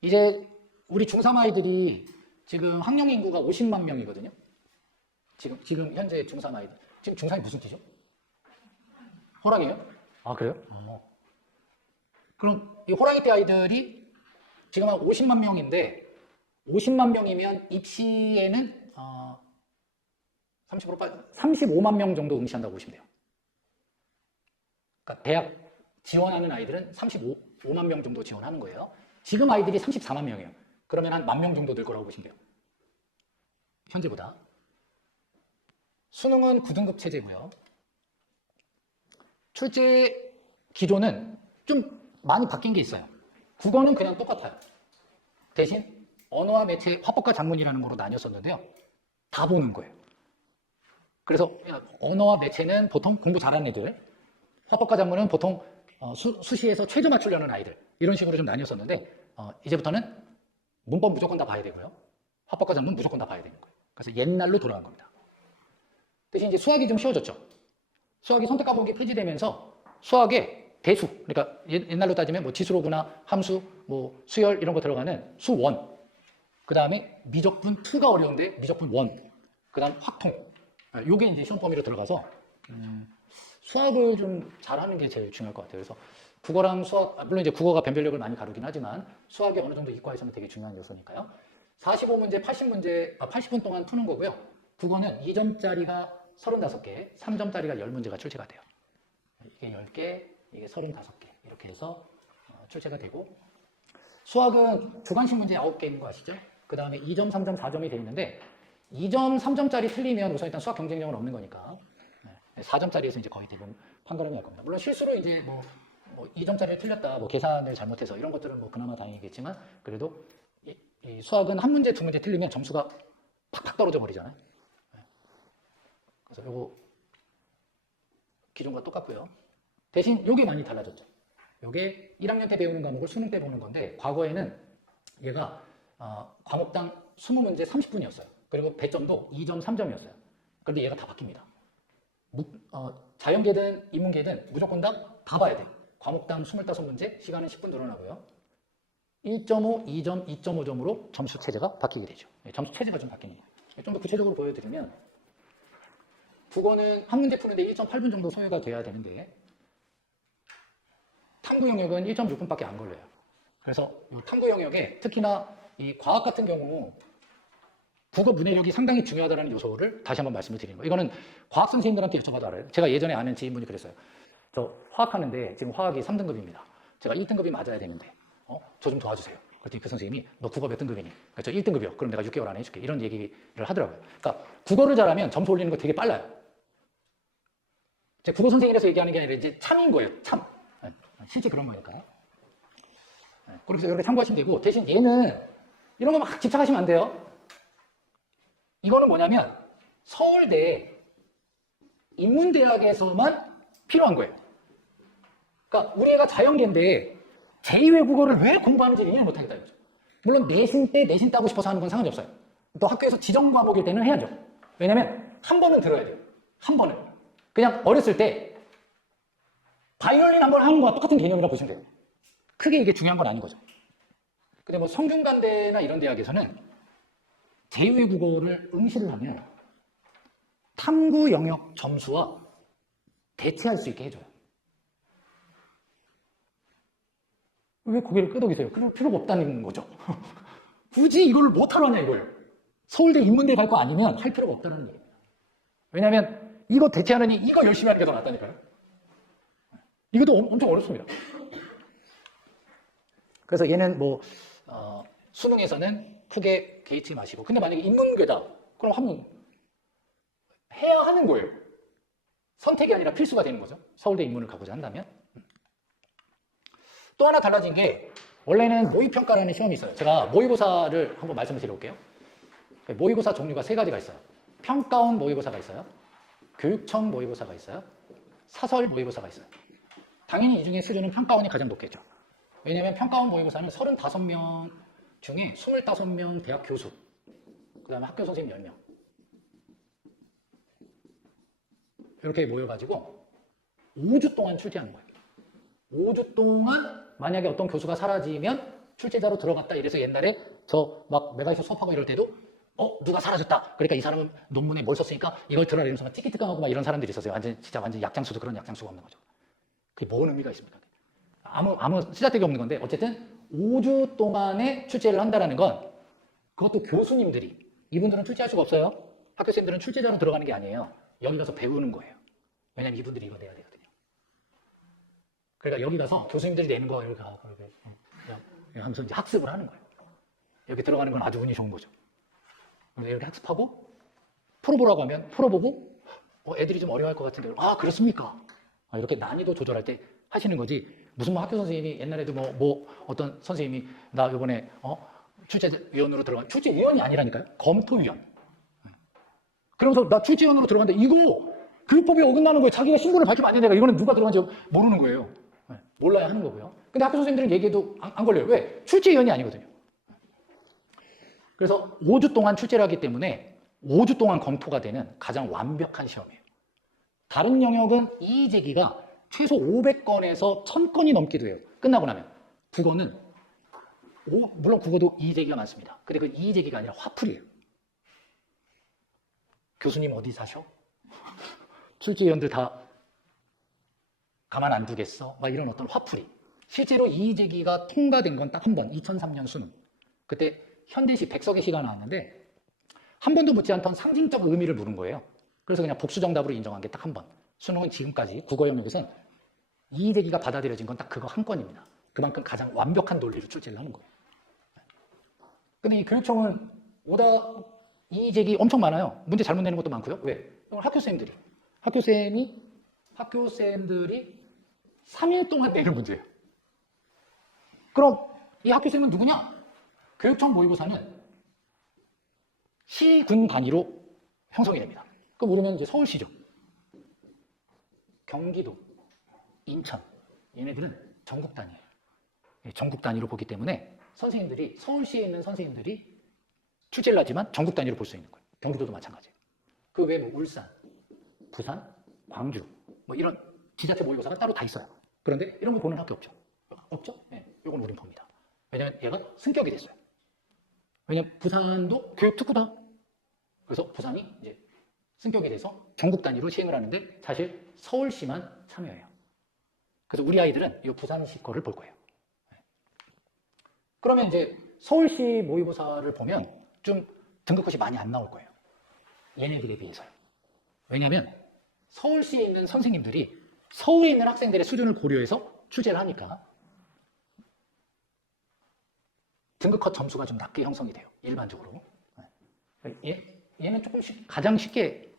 이제 우리 중3 아이들이 지금 학령 인구가 50만 명이거든요. 지금 현재 중3 아이들. 지금 중3이 무슨 띠죠? 호랑이에요? 아, 그래요? 그럼 이 호랑이띠 아이들이 지금 한 50만 명인데 50만 명이면 입시에는 35만 명 정도 응시한다고 보시면 돼요. 그러니까 대학 지원하는 아이들은 35만 명 정도 지원하는 거예요. 지금 아이들이 34만 명이에요. 그러면 한 10,000명 정도 늘 거라고 보시면 돼요. 현재보다. 수능은 9등급 체제고요. 출제 기조는 좀 많이 바뀐 게 있어요. 국어는 그냥 똑같아요. 대신 언어와 매체, 화법과 작문이라는 거로 나뉘었었는데요. 다 보는 거예요. 그래서 언어와 매체는 보통 공부 잘하는 애들, 화법과 작문은 보통 수시에서 최저 맞추려는 아이들, 이런 식으로 좀 나뉘었었는데 이제부터는 문법 무조건 다 봐야 되고요. 화법과 작문 무조건 다 봐야 되는 거예요. 그래서 옛날로 돌아간 겁니다. 대신 이제 수학이 좀 쉬워졌죠. 수학이 선택 과목이 폐지되면서 수학의 대수, 그러니까 옛날로 따지면 뭐 지수로구나 함수, 뭐 수열 이런 거 들어가는 수원, 그 다음에 미적분 2가 어려운데 미적분 1, 그 다음 확통, 요게 이제 시험 범위로 들어가서 수학을 좀 잘하는 게 제일 중요할 것 같아요. 그래서 국어랑 수학, 물론 이제 국어가 변별력을 많이 가르긴 하지만 수학이 어느 정도 이과에서는 되게 중요한 요소니까요. 45문제, 80분 동안 푸는 거고요. 국어는 2점짜리가 35개, 3점짜리가 10문제가 출제가 돼요. 이게 10개, 이게 35개 이렇게 해서 출제가 되고, 수학은 주관식 문제 9개인 거 아시죠? 그 다음에 2점, 3점, 4점이 돼 있는데 2점, 3점짜리 틀리면 우선 일단 수학 경쟁력은 없는 거니까 4점짜리에서 이제 거의 대부분 판가름이 할 겁니다. 물론 실수로 이제 뭐 2점짜리를 틀렸다, 뭐 계산을 잘못해서 이런 것들은 뭐 그나마 다행이겠지만 그래도 이 수학은 한 문제, 두 문제 틀리면 점수가 팍팍 떨어져 버리잖아요. 그래서 요거 기존과 똑같고요. 대신 요게 많이 달라졌죠. 요게 1학년 때 배우는 과목을 수능 때 보는 건데 과거에는 얘가 과목당 20문제 30분이었어요. 그리고 배점도 2점, 3점이었어요. 그런데 얘가 다 바뀝니다. 자연계든 인문계든 무조건 다 봐야 돼. 과목당 25문제, 시간은 10분 늘어나고요. 1.5, 2점, 2.5점으로 점수 체제가 바뀌게 되죠. 점수 체제가 좀 바뀌는 거예요. 좀 더 구체적으로 보여드리면 국어는 한 문제 푸는데 1.8분 정도 소요가 돼야 되는데 탐구 영역은 1.6분밖에 안 걸려요. 그래서 이 탐구 영역에 특히나 이 과학 같은 경우 국어 문해력이 상당히 중요하다는 요소를 다시 한번 말씀을 드리는 거예요. 이거는 과학 선생님들한테 여쭤봐도 알아요. 제가 예전에 아는 지인분이 그랬어요. 저 화학하는데 지금 화학이 3등급입니다. 제가 1등급이 맞아야 되는데 저 좀 도와주세요. 그랬더니 그 선생님이 너 국어 몇 등급이니? 그러니까 저 1등급이요. 그럼 내가 6개월 안에 해줄게. 이런 얘기를 하더라고요. 그러니까 국어를 잘하면 점수 올리는 거 되게 빨라요. 제 국어 선생님이라서 얘기하는 게 아니라 이제 참인 거예요. 참. 실제 그런 거니까요. 그래서 이렇게 참고하시면 되고, 대신 얘는 이런 거 막 집착하시면 안 돼요. 이거는 뭐냐면 서울대 인문대학에서만 필요한 거예요. 그러니까 우리 애가 자연계인데 제2외국어를 왜 공부하는지 이해를 못하겠다 이거죠. 물론 내신 때 내신 따고 싶어서 하는 건 상관이 없어요. 또 학교에서 지정 과목일 때는 해야죠. 왜냐면 한 번은 들어야 돼요. 한 번은. 그냥 어렸을 때 바이올린 한 번 하는 거와 똑같은 개념이라고 보시면 돼요. 크게 이게 중요한 건 아닌 거죠. 근데 뭐 성균관대나 이런 대학에서는 제2외국어를 응시를 하면 탐구 영역 점수와 대체할 수 있게 해줘요. 왜 고개를 끄덕이세요? 그럴 필요가 없다는 거죠. 굳이 이걸 못하러 하냐 이걸. 서울대 인문대 갈 거 아니면 할 필요가 없다는 얘기입니다. 왜냐하면 이거 대체하느니 이거 열심히 하는 게 더 낫다니까요. 이것도 엄청 어렵습니다. 그래서 얘는 뭐 수능에서는 크게 개의치 마시고, 근데 만약에 인문계다 그럼 한번 해야 하는 거예요. 선택이 아니라 필수가 되는 거죠. 서울대 인문을 가고자 한다면. 또 하나 달라진 게 원래는 모의평가라는 시험이 있어요. 제가 모의고사를 한번 말씀을 드려볼게요. 모의고사 종류가 3가지가 있어요. 평가원 모의고사가 있어요. 교육청 모의고사가 있어요. 사설 모의고사가 있어요. 당연히 이 중에 수준은 평가원이 가장 높겠죠. 왜냐하면 평가원 모의고사는 35명 중에 25명 대학 교수, 그 다음에 학교 선생님 10명 이렇게 모여가지고 5주 동안 출제하는 거예요. 5주 동안 만약에 어떤 교수가 사라지면 출제자로 들어갔다 이래서 옛날에 저 막 메가이쇼 수업하고 이럴 때도 누가 사라졌다. 그러니까 이 사람은 논문에 뭘 썼으니까 이걸 들어라 이러면서 막 찌끼뜨까하고 막 이런 사람들이 있었어요. 진짜 완전 약장수도 그런 약장수가 없는 거죠. 그게 뭔 의미가 있습니까? 아무 쓰잘데기 없는 건데 어쨌든 5주 동안에 출제를 한다라는 건 그것도 교수님들이 이분들은 출제할 수가 없어요. 학교생들은 출제자로 들어가는 게 아니에요. 여기 가서 배우는 거예요. 왜냐면 이분들이 이거 내야 되거든요. 그러니까 여기 가서 교수님들이 내는 거 이렇게 하면서 이제 학습을 하는 거예요. 여기 들어가는 건 아주 운이 좋은 거죠. 이렇게 학습하고 풀어보라고 하면 풀어보고 애들이 좀 어려워할 것 같은데 그렇습니까? 이렇게 난이도 조절할 때 하시는 거지. 무슨 학교 선생님이 옛날에도 어떤 선생님이 나 이번에 출제위원으로 들어간 출제위원이 아니라니까요. 검토위원. 그러면서 나 출제위원으로 들어갔는데 이거 교육법에 어긋나는 거예요. 자기가 신고를 밝히면 안 되니까 이거는 누가 들어간지 모르는 거예요. 몰라야 하는 거고요. 근데 학교 선생님들은 얘기해도 안 걸려요. 왜? 출제위원이 아니거든요. 그래서 5주 동안 출제를 하기 때문에 5주 동안 검토가 되는 가장 완벽한 시험이에요. 다른 영역은 이의 제기가 최소 500건에서 1000건이 넘기도 해요. 끝나고 나면. 국어는 물론 국어도 이의 제기가 많습니다. 근데 그 이의 제기가 아니라 화풀이에요. 교수님 어디 사셔? 출제위원들 다 가만 안 두겠어? 막 이런 어떤 화풀이. 실제로 이의 제기가 통과된 건 딱 한 번, 2003년 수능. 그때 현대시 백석의 시가 나왔는데 한 번도 묻지 않던 상징적 의미를 물은 거예요. 그래서 그냥 복수 정답으로 인정한 게 딱 한 번. 수능은 지금까지 국어 영역에선 이의 제기가 받아들여진 건 딱 그거 한 건입니다. 그만큼 가장 완벽한 논리로 출제를 하는 거예요. 근데 이 교육청은 이의 제기 엄청 많아요. 문제 잘못 내는 것도 많고요. 왜? 이건 학교생들이 3일 동안 내는 문제예요. 그럼 이 학교생은 누구냐? 교육청 모의고사는 시, 군 단위로 형성이 됩니다. 그럼 우리는 이제 서울시죠. 경기도, 인천, 얘네들은 전국 단위예요. 전국 단위로 보기 때문에 선생님들이 서울시에 있는 선생님들이 출제를 하지만 전국 단위로 볼 수 있는 거예요. 경기도도 마찬가지예요. 그 외에 울산, 부산, 광주 이런 지자체 모의고사가 따로 다 있어요. 그런데 이런 거 보는 학교 없죠? 없죠? 네, 이건 우린 봅니다. 왜냐면 얘가 승격이 됐어요. 왜냐면 부산도 교육특구다. 그래서 부산이 이제 승격이 돼서 전국 단위로 시행을 하는데 사실 서울시만 참여해요. 그래서 우리 아이들은 이 부산시 거를 볼 거예요. 그러면 이제 서울시 모의고사를 보면 좀 등급컷이 많이 안 나올 거예요. 얘네들에 비해서요. 왜냐하면 서울시에 있는 선생님들이 서울에 있는 학생들의 수준을 고려해서 출제를 하니까 등급컷 점수가 좀 낮게 형성이 돼요. 일반적으로. 얘는 조금씩 가장 쉽게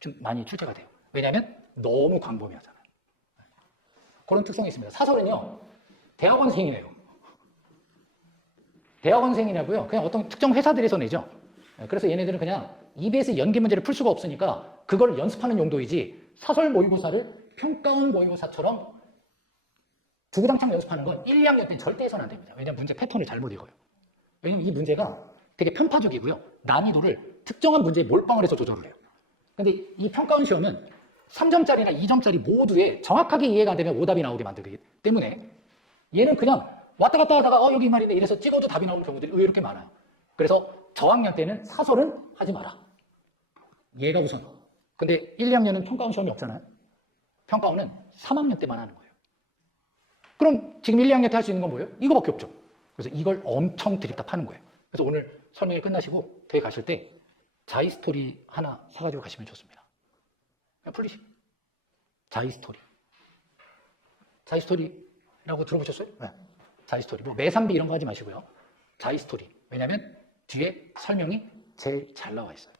좀 많이 출제가 돼요. 왜냐하면 너무 광범위하잖아요. 그런 특성이 있습니다. 사설은요. 대학원생이래요. 대학원생이라고요. 그냥 어떤 특정 회사들에서 내죠. 그래서 얘네들은 그냥 EBS 연계 문제를 풀 수가 없으니까 그걸 연습하는 용도이지 사설 모의고사를 평가원 모의고사처럼 주구장창 연습하는 건 1, 2학년 때는 절대 해서는 안 됩니다. 왜냐하면 문제 패턴을 잘못 읽어요. 왜냐하면 이 문제가 되게 편파적이고요. 난이도를 특정한 문제에 몰빵을 해서 조절을 해요. 근데 이 평가원 시험은 3점짜리나 2점짜리 모두에 정확하게 이해가 안 되면 오답이 나오게 만들기 때문에 얘는 그냥 왔다 갔다 하다가 여기 이 말이네 이래서 찍어도 답이 나오는 경우들이 의외로 꽤 많아요. 그래서 저학년 때는 사설은 하지 마라. 얘가 우선. 근데 1, 2학년은 평가원 시험이 없잖아요. 평가원은 3학년 때만 하는 거예요. 그럼 지금 1, 2학년 때 할 수 있는 건 뭐예요? 이거밖에 없죠. 그래서 이걸 엄청 드립다 파는 거예요. 그래서 오늘 설명이 끝나시고 대회 가실 때 자이스토리 하나 사가지고 가시면 좋습니다. 그냥 풀리시. 자이스토리. 자이스토리라고 들어보셨어요? 네. 자이스토리. 매산비 이런 거 하지 마시고요. 자이스토리. 왜냐하면 뒤에 설명이 제일 잘 나와 있어요.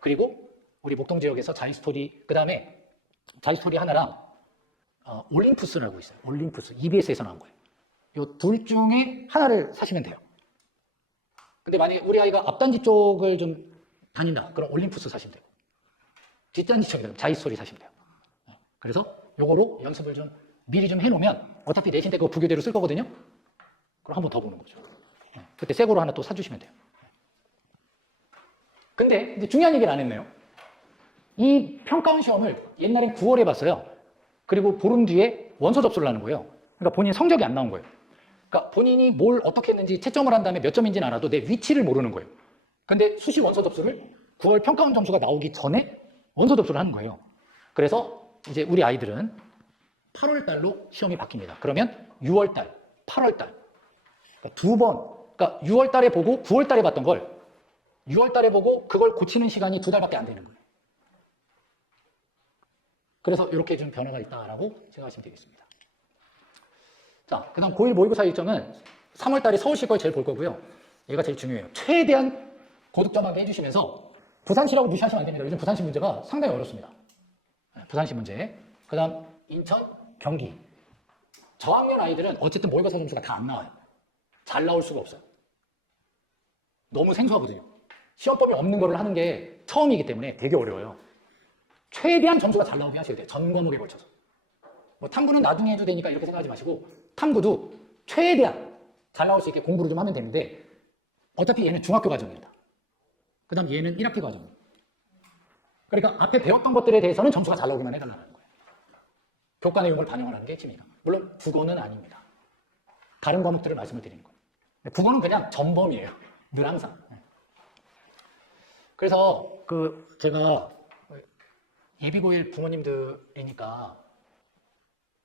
그리고 우리 목동 지역에서 자이스토리, 그 다음에 자이스토리 하나랑 올림푸스라고 있어요. 올림푸스. EBS에서 나온 거예요. 이 둘 중에 하나를 사시면 돼요. 근데 만약에 우리 아이가 앞단지 쪽을 좀 다닌다. 그럼 올림푸스 사시면 되고. 뒷단지 쪽이면 자이스토리 사시면 돼요. 그래서 요거로 연습을 좀 미리 좀 해놓으면 어차피 내신 때 그거 부교대로 쓸 거거든요. 그럼 한 번 더 보는 거죠. 그때 새 거로 하나 또 사주시면 돼요. 근데 이제 중요한 얘기를 안 했네요. 이 평가원 시험을 옛날엔 9월에 봤어요. 그리고 보름 뒤에 원서 접수를 하는 거예요. 그러니까 본인 성적이 안 나온 거예요. 그러니까 본인이 뭘 어떻게 했는지 채점을 한 다음에 몇 점인지는 알아도 내 위치를 모르는 거예요. 근데 수시 원서 접수를 9월 평가원 점수가 나오기 전에 원서 접수를 하는 거예요. 그래서 이제 우리 아이들은 8월 달로 시험이 바뀝니다. 그러면 6월 달, 8월 달. 그러니까 두 번. 그러니까 6월 달에 보고 9월 달에 봤던 걸 6월 달에 보고 그걸 고치는 시간이 2달밖에 안 되는 거예요. 그래서 이렇게 좀 변화가 있다라고 생각하시면 되겠습니다. 자, 그 다음 고1 모의고사 일정은 3월 달에 서울시 걸 제일 볼 거고요. 얘가 제일 중요해요. 최대한 고득점하게 해주시면서 부산시라고 무시하시면 안 됩니다. 요즘 부산시 문제가 상당히 어렵습니다. 부산시 문제. 그 다음 인천, 경기. 저학년 아이들은 어쨌든 모의고사 점수가 다 안 나와요. 잘 나올 수가 없어요. 너무 생소하거든요. 시험범위 없는 거를 하는 게 처음이기 때문에 되게 어려워요. 최대한 점수가 잘 나오게 하셔야 돼요. 전 과목에 걸쳐서. 뭐 탐구는 나중에 해도 되니까 이렇게 생각하지 마시고 탐구도 최대한 잘 나올 수 있게 공부를 좀 하면 되는데 어차피 얘는 중학교 과정입니다. 그 다음 얘는 1학기 과정입니다. 그러니까 앞에 배웠던 것들에 대해서는 점수가 잘 나오기만 해달라는 거예요. 교과 내용을 반영을 하는 게 핵심이다. 물론 국어는 아닙니다. 다른 과목들을 말씀을 드리는 거예요. 국어는 그냥 전범이에요. 늘 항상. 그래서 제가 예비고일 부모님들이니까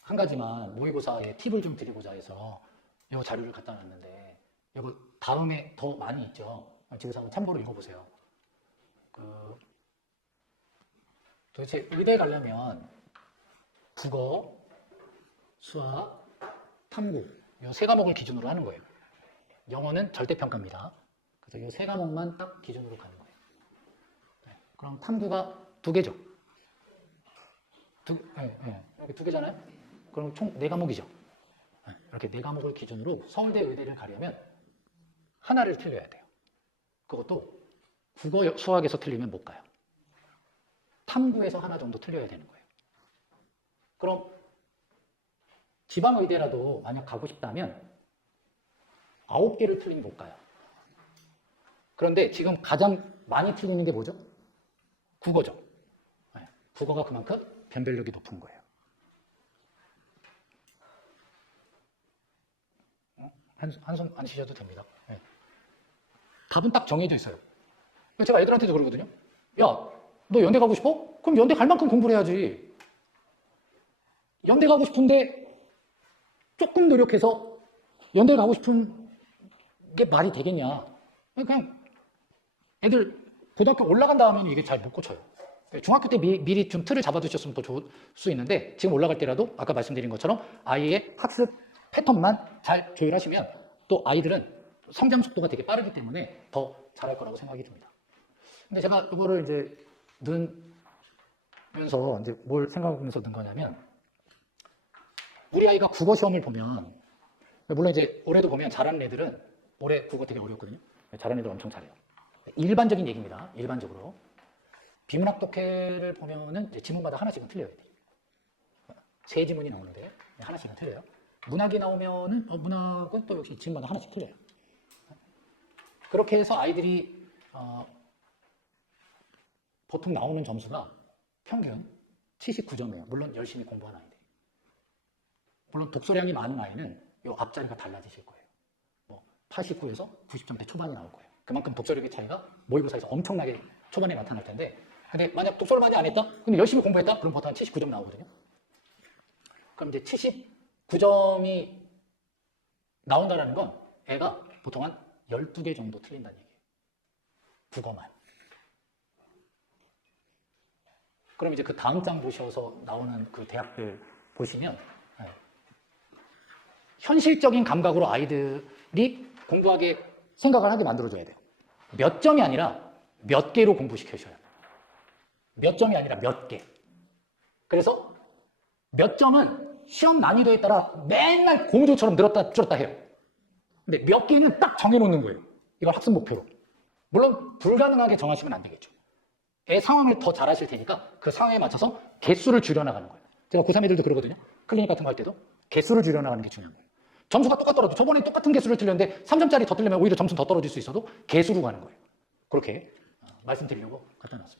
한 가지만 모의고사에 팁을 좀 드리고자 해서 이 자료를 갖다 놨는데 이거 다음에 더 많이 있죠. 집에서 한번 참고로 읽어보세요. 도대체 의대 가려면 국어, 수학, 탐구 이 세 과목을 기준으로 하는 거예요. 영어는 절대평가입니다. 그래서 이 세 과목만 딱 기준으로 가는 거예요. 네, 그럼 탐구가 2개죠. 이렇게 2개잖아요. 그럼 총 4과목이죠. 네, 이렇게 4과목을 기준으로 서울대 의대를 가려면 하나를 틀려야 돼요. 그것도 국어, 수학에서 틀리면 못 가요. 탐구에서 하나 정도 틀려야 되는 거예요. 그럼 지방의대라도 만약 가고 싶다면 9개를 틀리면 못 가요. 그런데 지금 가장 많이 틀리는 게 뭐죠? 국어죠. 네, 국어가 그만큼 변별력이 높은 거예요. 한숨 안 쉬셔도 됩니다. 네. 답은 딱 정해져 있어요. 제가 애들한테도 그러거든요. 야, 너 연대 가고 싶어? 그럼 연대 갈 만큼 공부를 해야지. 연대 가고 싶은데 조금 노력해서 연대 가고 싶은 게 말이 되겠냐. 그냥 애들 고등학교 올라간 다음에는 이게 잘 못 고쳐요. 중학교 때 미리 좀 틀을 잡아두셨으면 더 좋을 수 있는데 지금 올라갈 때라도 아까 말씀드린 것처럼 아이의 학습 패턴만 잘 조율하시면 또 아이들은 성장 속도가 되게 빠르기 때문에 더 잘할 거라고 생각이 듭니다. 근데 제가 이거를 이제 넣으면서 이제 뭘 생각하면서 넣은 거냐면 우리 아이가 국어 시험을 보면 물론 이제 올해도 보면 잘하는 애들은 올해 국어 되게 어렵거든요. 잘하는 애들 엄청 잘해요. 일반적인 얘기입니다. 일반적으로 비문학 독해를 보면은 이제 지문마다 하나씩은 틀려야 돼요. 세 지문이 나오는데 하나씩은 틀려요. 문학이 나오면은 문학은 또 역시 지문마다 하나씩 틀려요. 그렇게 해서 아이들이 보통 나오는 점수가 평균 79점이에요. 물론 열심히 공부한 아이들. 물론 독서량이 많은 아이는 이 앞자리가 달라지실 거예요. 뭐 89에서 90점대 초반이 나올 거예요. 그만큼 독서력의 차이가 모의고사에서 엄청나게 초반에 나타날 텐데 근데 만약 독서를 많이 안 했다? 근데 열심히 공부했다? 그럼 보통 한 79점 나오거든요. 그럼 이제 79점이 나온다는 건 애가 보통 한 12개 정도 틀린다는 얘기예요. 국어만. 그럼 이제 그 다음 장 보셔서 나오는 그 대학들 보시면 현실적인 감각으로 아이들이 공부하게 생각을 하게 만들어줘야 돼요. 몇 점이 아니라 몇 개로 공부시켜줘야 돼요. 몇 점이 아니라 몇 개. 그래서 몇 점은 시험 난이도에 따라 맨날 고무줄처럼 늘었다 줄었다 해요. 근데 몇 개는 딱 정해놓는 거예요. 이걸 학습 목표로. 물론 불가능하게 정하시면 안 되겠죠. 애 상황을 더 잘 아실 테니까 그 상황에 맞춰서 개수를 줄여나가는 거예요. 제가 고3 애들도 그러거든요. 클리닉 같은 거 할 때도 개수를 줄여나가는 게 중요한 거예요. 점수가 똑같더라도 저번에 똑같은 개수를 틀렸는데 3점짜리 더 틀리면 오히려 점수는 더 떨어질 수 있어도 개수로 가는 거예요. 그렇게 말씀드리려고 갖다 놨습니다.